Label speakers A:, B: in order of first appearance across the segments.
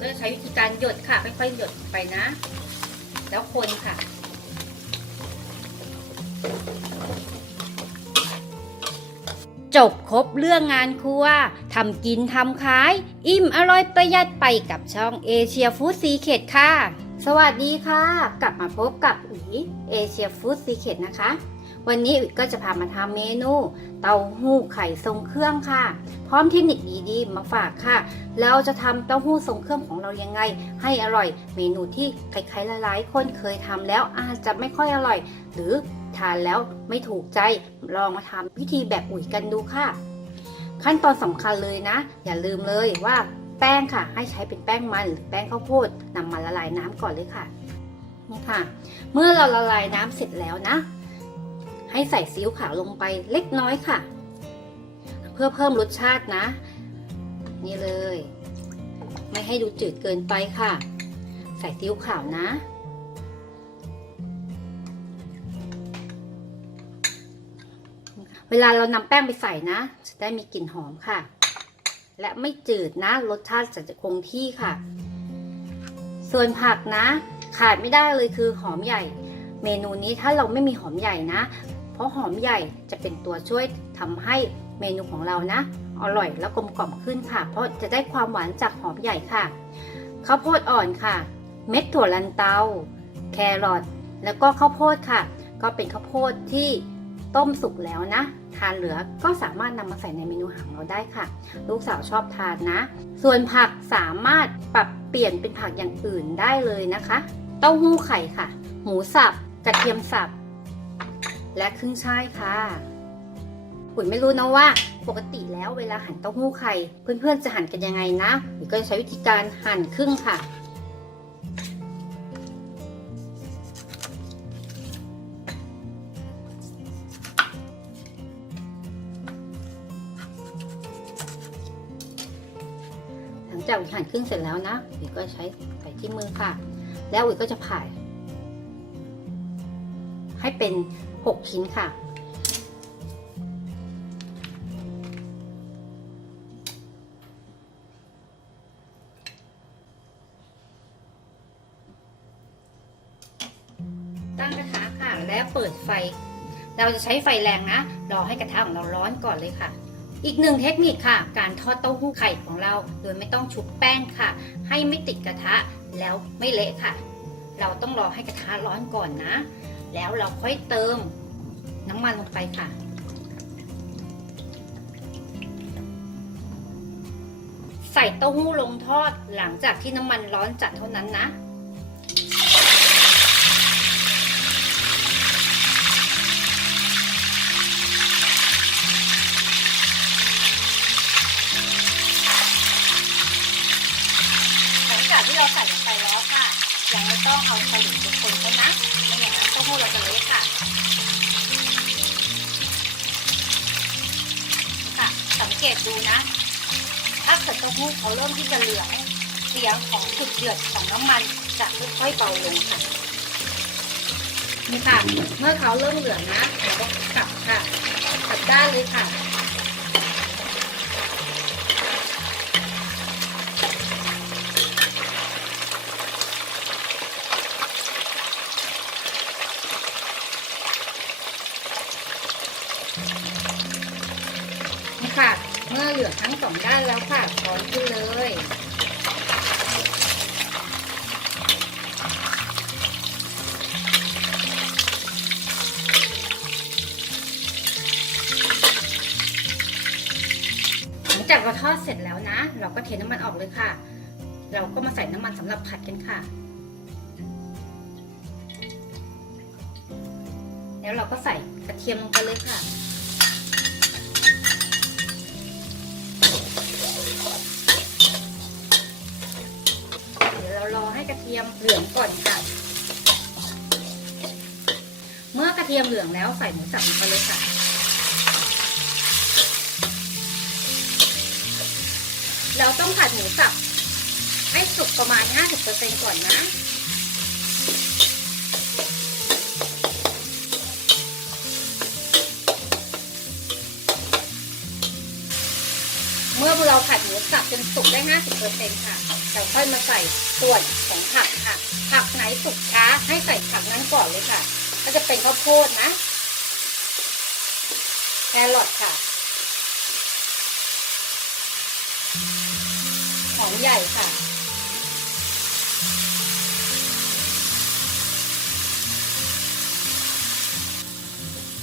A: ก็จะใช้วิธีการหยดค่ะค่อยๆหยดไปนะ แล้วคนค่ะจบครบเรื่องงานครัว ทำกินทำขาย อิ่มอร่อยประหยัดไปกับช่องเอเชียฟู้ดซีเคดค่ะ สวัสดีค่ะ กลับมาพบกับอุ๋ยเอเชียฟู้ดซีเคดนะคะ วันนี้อุ๋ยก็จะพามาทำเมนู เต้าหู้ไข่ทรงเครื่องค่ะ พร้อมเทคนิคดีๆมาฝากค่ะเราจะทำเต้าหู้ทรงเครื่องของเรายังไง ให้อร่อย เมนูที่ใครๆหลายๆคนเคยทำแล้วอาจจะไม่ค่อยอร่อย หรือทานแล้วไม่ถูกใจลองมาทำพิธีแบบอุ๋ยกันดูค่ะ ขั้นตอนสำคัญเลยนะ อย่าลืมเลยว่าแป้งค่ะ ให้ใช้เป็นแป้งมันหรือแป้งข้าวโพดนำมาละลายน้ำก่อนเลยค่ะนี่ค่ะ เมื่อเราละลายน้ำเสร็จแล้วนะ ให้ใส่ซีอิ๊วขาวลงไปเล็กน้อยค่ะ เพื่อเพิ่มรสชาตินะ นี่เลย ไม่ให้ดูจืดเกินไปค่ะ ใส่ซีอิ๊วขาวนะ เวลาเรานำแป้งไปใส่นะ จะได้มีกลิ่นหอมค่ะ และไม่จืดนะ รสชาติจะคงที่ค่ะ ส่วนผักนะ ขาดไม่ได้เลยคือหอมใหญ่เมนูนี้ถ้าเราไม่มีหอมใหญ่นะ เพราะหอมใหญ่จะเป็นตัวช่วยทำให้เมนูของเรานะ อร่อยและกลมกล่อมขึ้นค่ะ เพราะจะได้ความหวานจากหอมใหญ่ค่ะข้าวโพดอ่อนค่ะ เม็ดถั่วลันเตา แครอทแล้วก็ข้าวโพดค่ะ ก็เป็นข้าวโพดที่ต้มสุกแล้วนะ ทานเหลือก็สามารถนำมาใส่ในเมนูอาหารเราได้ค่ะ ลูกสาวชอบทานนะ ส่วนผักสามารถปรับเปลี่ยนเป็นผักอย่างอื่นได้เลยนะคะ เต้าหู้ไข่ค่ะ หมูสับ กระเทียมสับ และขึ้นช่ายค่ะอุ่นไม่รู้นะว่า ปกติแล้วเวลาหั่นเต้าหู้ไข่ เพื่อนๆจะหั่นกันยังไงนะอุ่นก็จะใช้วิธีการหั่นครึ่งค่ะ หลังจากอุ่นหั่นครึ่งเสร็จแล้วนะอุ่นก็ใช้ใส่ที่มือค่ะ แล้วอุ่นก็จะผ่า ให้เป็น 6 ชิ้นค่ะ ตั้งกระทะค่ะและเปิดไฟ เราจะใช้ไฟแรงนะ รอให้กระทะของเราร้อนก่อนเลยค่ะอีกหนึ่งเทคนิคค่ะ การทอดเต้าหู้ไข่ของเรา โดยไม่ต้องชุบแป้งค่ะ ให้ไม่ติดกระทะแล้วไม่เละค่ะ เราต้องรอให้กระทะร้อนก่อนนะ แล้วเราค่อยเติมน้ำมันลงไปค่ะ ใส่เต้าหู้ลงทอดหลังจากที่น้ำมันร้อนจัดเท่านั้นนะ หลังจากที่เราใส่ลงไปแล้วค่ะ ยังไม่ต้องเอาสลิมไปคน ขานะไม่อย่างนั้นเต้าหู้เราจะเละค่ะค่ะ สังเกตดูนะ ถ้าเกิดเต้าหู้เขาเริ่มที่จะเหลืองเสียงของจุดเดือดของน้ำมันจะค่อยๆเบาลงค่ะนี่ค่ะ เมื่อเขาเริ่มเหลืองนะเราก็กลับค่ะกลับด้านเลยค่ะ นแล้วค่ะช้อนขึ้นเลยหลังจากเราทอดเสร็จแล้วนะ เราก็เทน้ำมันออกเลยค่ะ เราก็มาใส่น้ำมันสำหรับผัดกันค่ะ แล้วเราก็ใส่กระเทียมลงไปเลยค่ะ รอให้กระเทียมเหลืองก่อนค่ะ เมื่อกระเทียมเหลืองแล้วใส่หมูสับลงไปเลยค่ะ เราต้องผัดหมูสับให้สุกประมาณ 50%ก่อนนะเมื่อเราผัดหมูสับจนสุกได้ 50%ค่ะ เราค่อยมาใส่ส่วนของผักค่ะ ผักไหนสุกช้าให้ใส่ผักนั้นก่อนเลยค่ะ ก็จะเป็นข้าวโพดนะ แครอทค่ะ หอมใหญ่ค่ะ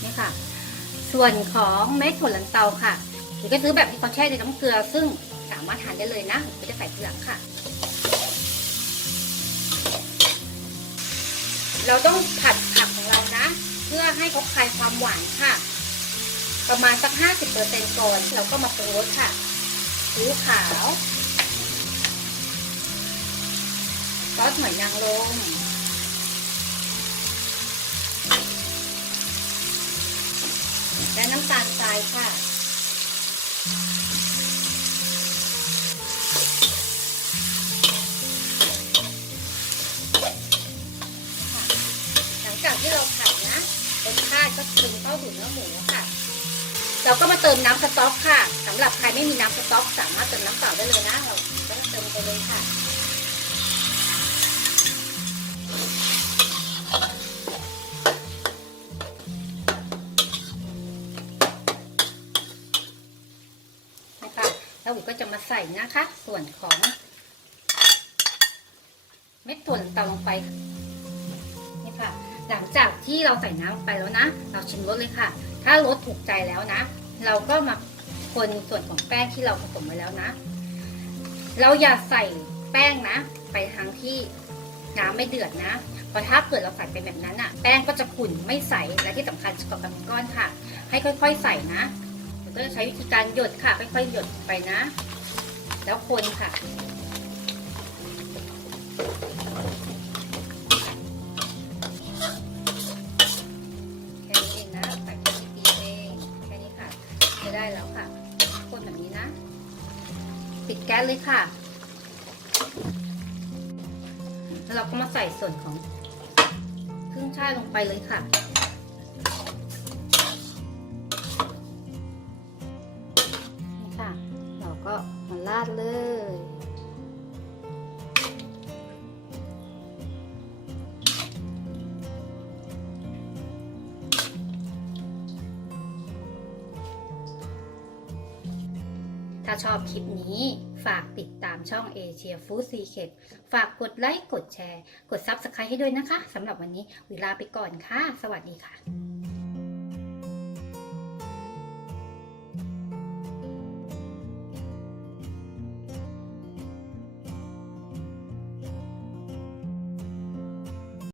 A: นี่ค่ะ ส่วนของเม็ดถั่วลันเตาค่ะหรือก็ซื้อแบบที่เขาแช่ในน้ำเกลือซึ่งสามารถทานได้เลยนะหรือจะใส่ทีหลังค่ะ เราต้องผัดผักของเรานะ เพื่อให้เขาคลายความหวานค่ะ ประมาณสัก 50%ก่อนเราก็มาปรุงรสค่ะซีอิ๊วขาวซอสหอยนางรมและน้ำตาลทรายค่ะ หลังจาก ที่เราผัดนะรสชาติก็ซึมเข้าสู่เนื้อหมูค่ะ เราก็มาเติมน้ำสต๊อกค่ะสำหรับใครไม่มีน้ำสต๊อก สามารถเติมน้ำเปล่าได้เลยนะเราก็เติมไปเลยค่ะนะคะแล้วอุ๋ยก็จะมาใส่นะคะ ส่วนของ เม็ดถั่วลันเตาลงไป หลังจากที่เราใส่น้ำไปแล้วนะ เราชิมรสเลยค่ะ ถ้ารสถูกใจแล้วนะ เราก็มาคนส่วนของแป้งที่เราผสมไว้แล้วนะ เราอย่าใส่แป้งนะ ไปทางที่น้ำไม่เดือดนะ เพราะถ้าเกิดเราใส่ไปแบบนั้นอะแป้งก็จะขุ่นไม่ใส และที่สำคัญจะเกาะกันเป็นก้อนค่ะ ให้ค่อยๆใส่นะเราก็จะใช้วิธีการหยดค่ะ ค่อยๆหยดไปนะ แล้วคนค่ะ แก๊สเลยค่ะ แล้วเราก็มาใส่ส่วนของเครื่องช่ายลงไปเลยค่ะ นี่ค่ะ เราก็มาราดเลยถ้าชอบคลิปนี้ ฝากติดตามช่องเอเชียฟู้ดซีเคดฝากกดไลค์ กดแชร์ กด Subscribe ให้ด้วยนะคะสำหรับวันนี้เวลาไปก่อนค่ะ สวัสดีค่ะ